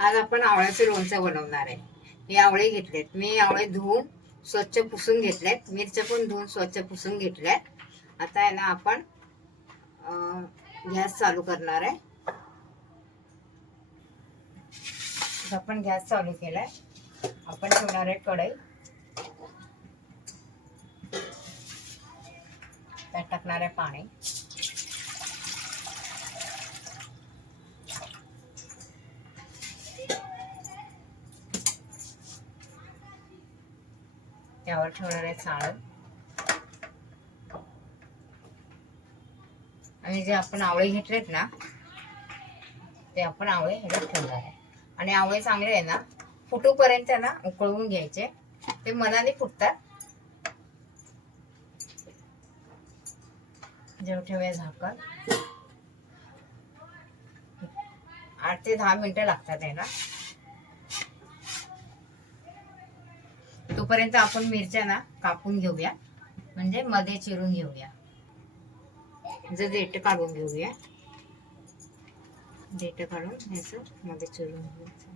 आज आपण आवळ्याचे लोणचं बनवणार आहे. मी आवळे घेतलेत. मी आवळे धुवून स्वच्छ पुसून घेतलेत. मिरच्या पण धुवून स्वच्छ पुसून घेतल्यात. आता आहे ना आपण गॅस चालू करणार आहे. आपण गॅस चालू केलाय. आपण ठेवणार आहे कढई. त्यात टाकणार आहे पाणी. त्यावर ठेवणार आहे चाळण आणि जे आपण आवळे घेतलेत ना ते आपण आवळे ह्याच्यात ठेवणार आहे. आणि आवळे चांगले आहे ना फुटूपर्यंत ना उकळवून घ्यायचे. ते मनाने फुटतात. जेव्हा ठेवूया झाकण. आठ ते दहा मिनिटं लागतात आहे तोपर्यंत आपण मिरच्या ना कापून घेऊया. म्हणजे मध्ये चिरून घेऊया. जर देठ काढून घेऊया. देठ काढून याच मध्ये चिरून घ्यायचं.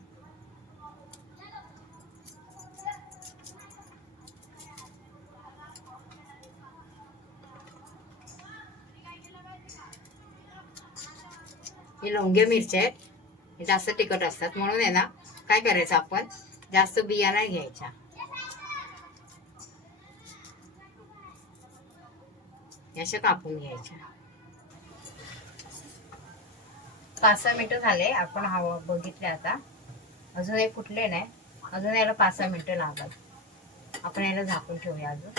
हे लवंग्या मिरच्या आहेत. हे जास्त तिखट असतात. म्हणून आहे ना काय करायचं आपण? जास्त बिया नाही घ्यायच्या. अशा कापून घ्यायच्या पाच सहा मिनटं झाले आपण हवा बघितले आता. अजून हे फुटले नाही. अजून याला पाच सहा मिनटं लागत आपण याला झाकून ठेवूया अजून.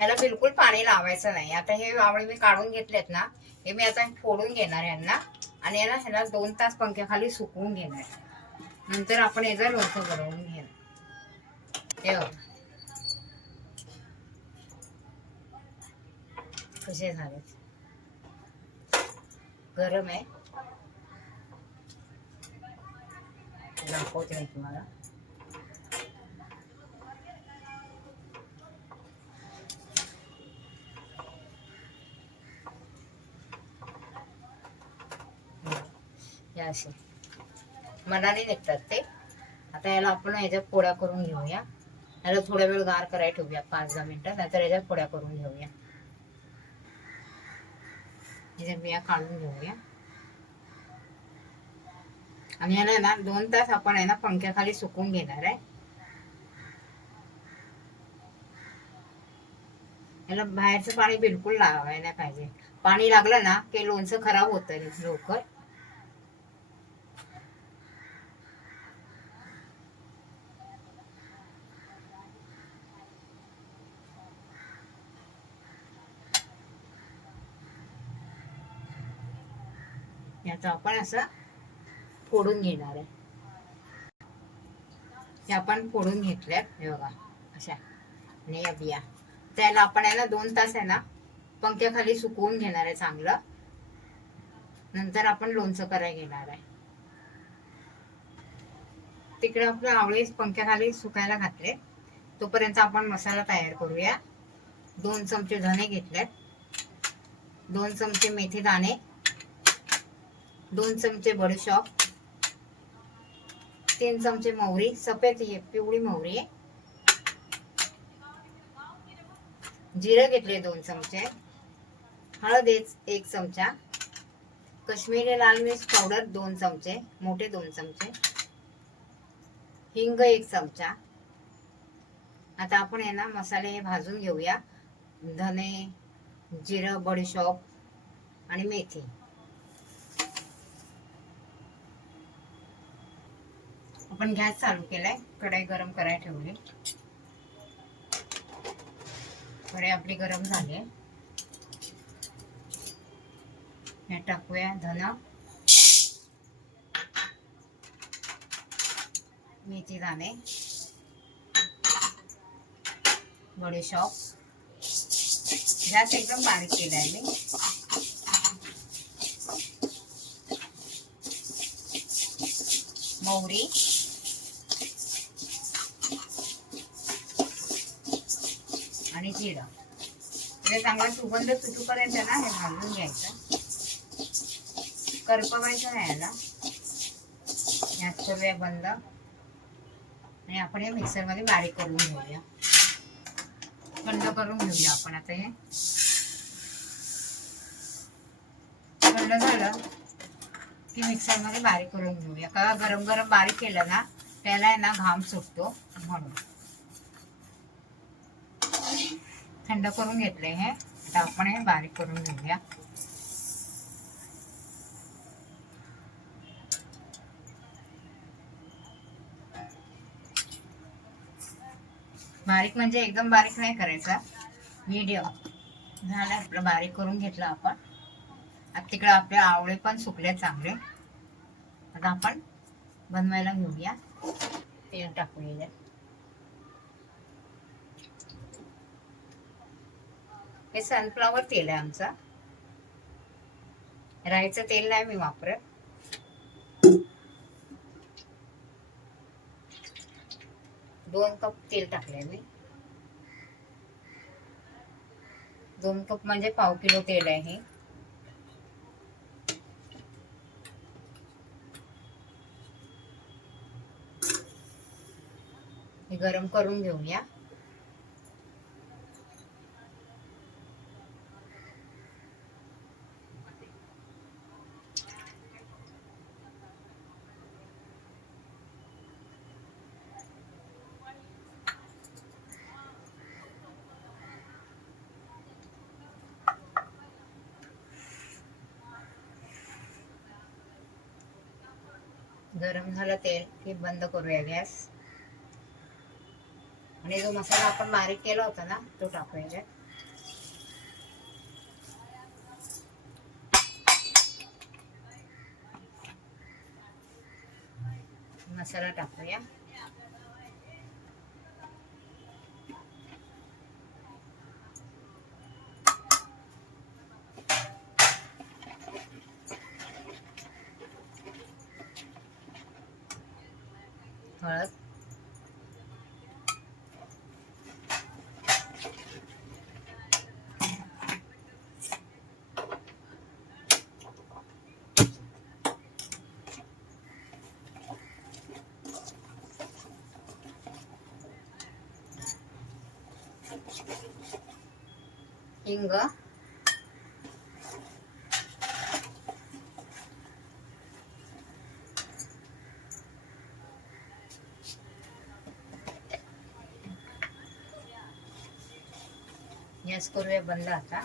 याला बिलकुल पाणी लावायचं नाही. आता हे आवळे मी काढून घेतलेत ना हे मी आता फोडून घेणार यांना. आणि याला ह्याला दोन तास पंख्याखाली सुकवून घेणार. नंतर आपण याचं लोणचं बनवून घेणार. हे कसे झालेत गरम आहे. दाखवते मी तुम्हाला. असे. मनाने निघतात ते. आता याला आपण याच्यात पोळ्या करून घेऊया. याला थोडा वेळ गार करायला ठेवूया पाच दहा मिनिटं. नंतर याच्यात पोळ्या करून घेऊया. ह्याच्या बिया काढून घेऊया. आणि याला ना दोन तास आपण आहे ना पंख्याखाली सुकून घेणार आहे. याला बाहेरचं पाणी बिलकुल लावायला पाहिजे. पाणी लागलं ना की लोणचं खराब होतं लवकर. याचं आपण असं फोडून घेणार आहे. हे आपण फोडून घेतल्यात हे बघा अशा. आणि या बिया. त्याला आपण आहे ना दोन तास आहे ना पंख्याखाली सुकवून घेणार आहे चांगलं. नंतर आपण लोणचं करायला घेणार आहे. तिकडे आपलं आवळे पंख्याखाली सुकायला घातले. तोपर्यंत आपण मसाला तयार करूया. दोन चमचे धणे घेतलेत. दोन चमचे मेथी दाणे. दोन चमचे बडीशॉप तीन चमचे मोहरी सफेद ही पिवळी मोहरी. जिरं घेतले दोन चमचे हळद एक चमचा कश्मीरी लाल मिर्च पावडर दोन चमचे मोठे दोन चमचे हिंग एक चमचा. आता आपण आहे ना मसाले हे भाजून घेऊया. धने जिरं बडीशॉप आणि मेथी. आपण गॅस चालू केलाय. कढई गरम करायला ठेवली. कढई आपली गरम झाली. आहे हे टाकूया धन मेथी दाणे. बडीशॉप गॅस एकदम बारीक केला आहे मी. मोहरी. आणि जिरं. म्हणजे चांगला सुगंध सुटूपर्यंत ना हे भाजून घ्यायचं. करपवायचं नाही याला. गॅस वेळ बंद. आणि आपण हे मिक्सरमध्ये बारीक करून घेऊया. बंद करून घेऊया आपण आता हे. बंद झालं की मिक्सरमध्ये बारीक करून घेऊया. का गरम गरम बारीक केलं ना त्याला आहे ना घाम सुटतो म्हणून. थंड करून घेतले हे. आता आपण हे बारीक करून घेऊया. बारीक म्हणजे एकदम बारीक नाही करायचा. मीडियम. झालं आपलं बारीक करून घेतलं आपण. आता तिकडे आपले आवळे पण सुकले चांगले. आता आपण बनवायला घेऊया. तेल टाकूया हे सनफ्लॉवर तेल आहे आमचा. राईचं तेल नाही मी वापरत. दोन कप तेल टाकले मी. दोन कप म्हणजे पाव किलो तेल आहे हे. हे गरम करून घेऊया. गरम झालं तेल की बंद करूया गॅस आणि जो मसाला आपण बारीक केला होता ना तो टाकूया याच्यात. मसाला टाकूया हळद हिंग गॅस करूया बंद आता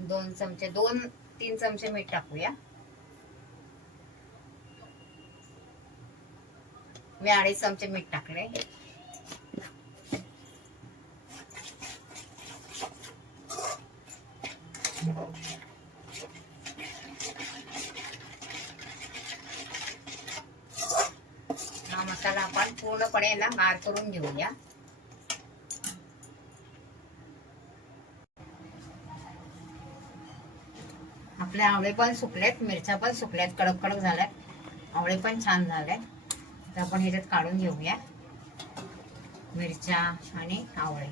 दोन चमचे दोन तीन चमचे मीठ टाकूया. मी अडीच चमचे मीठ टाकले. हा मसाला आपण पूर्णपणे ना गार करून घेऊया. आपले आवळे पण सुकलेत मिरच्या पण सुकल्यात कडक कडक झाल्यात आवळे पण छान झाल्यात. तर आपण ह्याच्यात काढून घेऊया. मिरच्या आणि आवळे.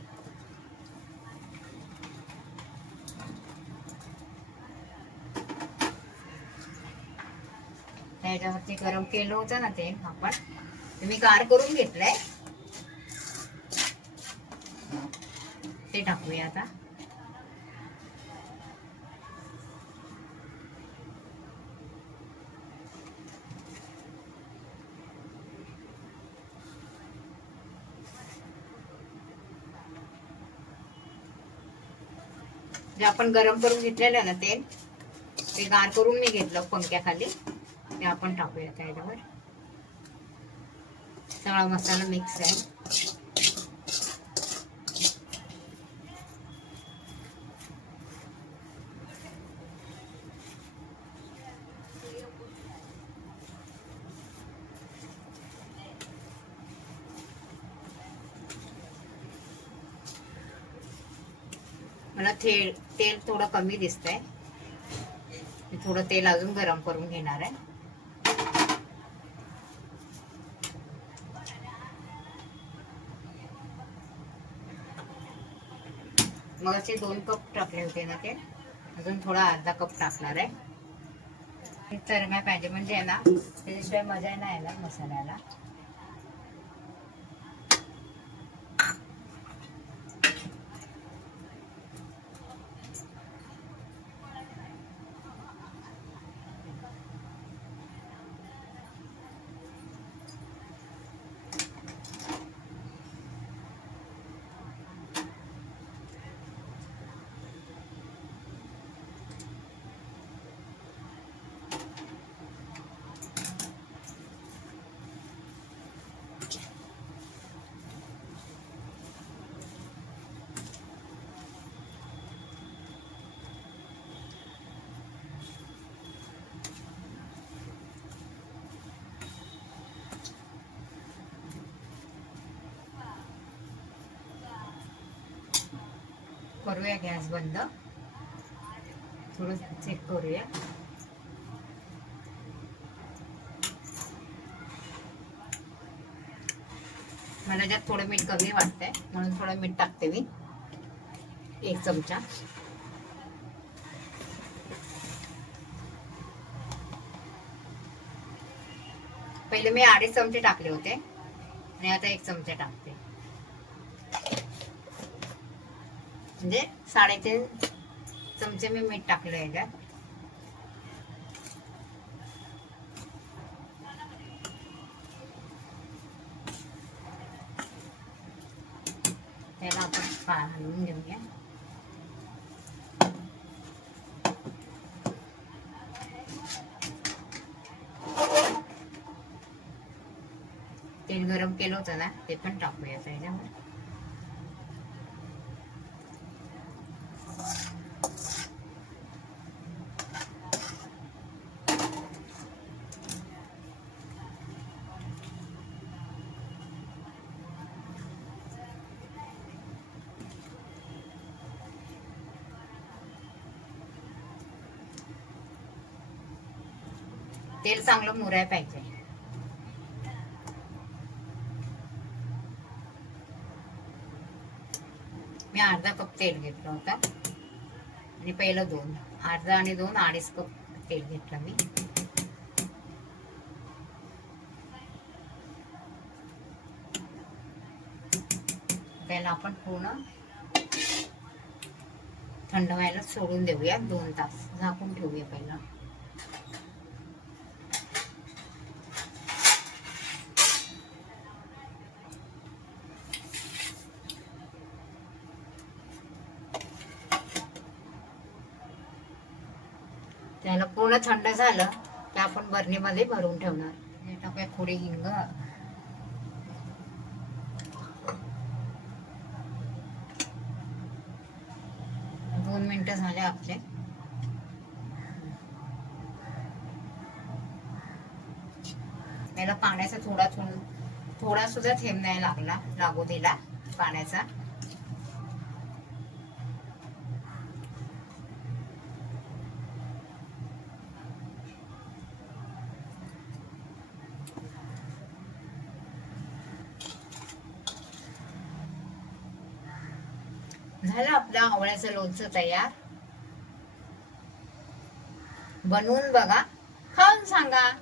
त्याच्यावरती गरम केलं होतं ना ते आपण. मी गार करून घेतलंय. ते टाकूया आता. हे आपण गरम करून घेतलेलं ना तेल ते गार करून मी घेतलं पंख्याखाली ते आपण टाकूया त्याच्यावर. सगळा मसाला मिक्स आहे. मला थे तेल थोडं कमी दिसतंय. मी थोडं तेल अजून गरम करून घेणार आहे. मग असे दोन कप टाकले होते ना ते. अजून थोडा अर्धा कप टाकणार आहे. तर पाहिजे म्हणजे ना त्याच्याशिवाय मजा नाही येणार मसाल्याला. करूया गॅस बंद. थोडं चेक करूया. मला ज्यात थोडं मीठ कमी वाटतंय म्हणून थोडं मीठ टाकते मी. एक चमचा. पहिले मी अडीच चमचे टाकले होते आणि आता एक चमचा टाकते. म्हणजे साडेतीन चमचे मी मीठ टाकलं याच्यात. त्याला आपण घालून घेऊया. तेल गरम केलं होतं ना ते पण टाकूया त्याच्यावर तेल चांगलं मुराय पाहिजे. मी अर्धा कप तेल घेतलं होतं. आणि पहिलं दोन अर्धा आणि दोन अडीच कप तेल घेतलं मी. त्याला आपण पूर्ण थंड व्हायला सोडून देऊया. दोन तास झाकून ठेवूया पहिला. त्याला पूर्ण थंड झालं की आपण बरणीमध्ये भरून ठेवणार. हे टाकूया थोडी हिंग. दोन मिनिटं झाले आपले. याला पाण्याचा थोडा थोडा थोडा सुद्धा थेंब नाही लागला लागू दिला पाण्याचा झालं आपलं आवळ्याचं लोणचं तयार. बनवून बघा. खाऊन सांगा.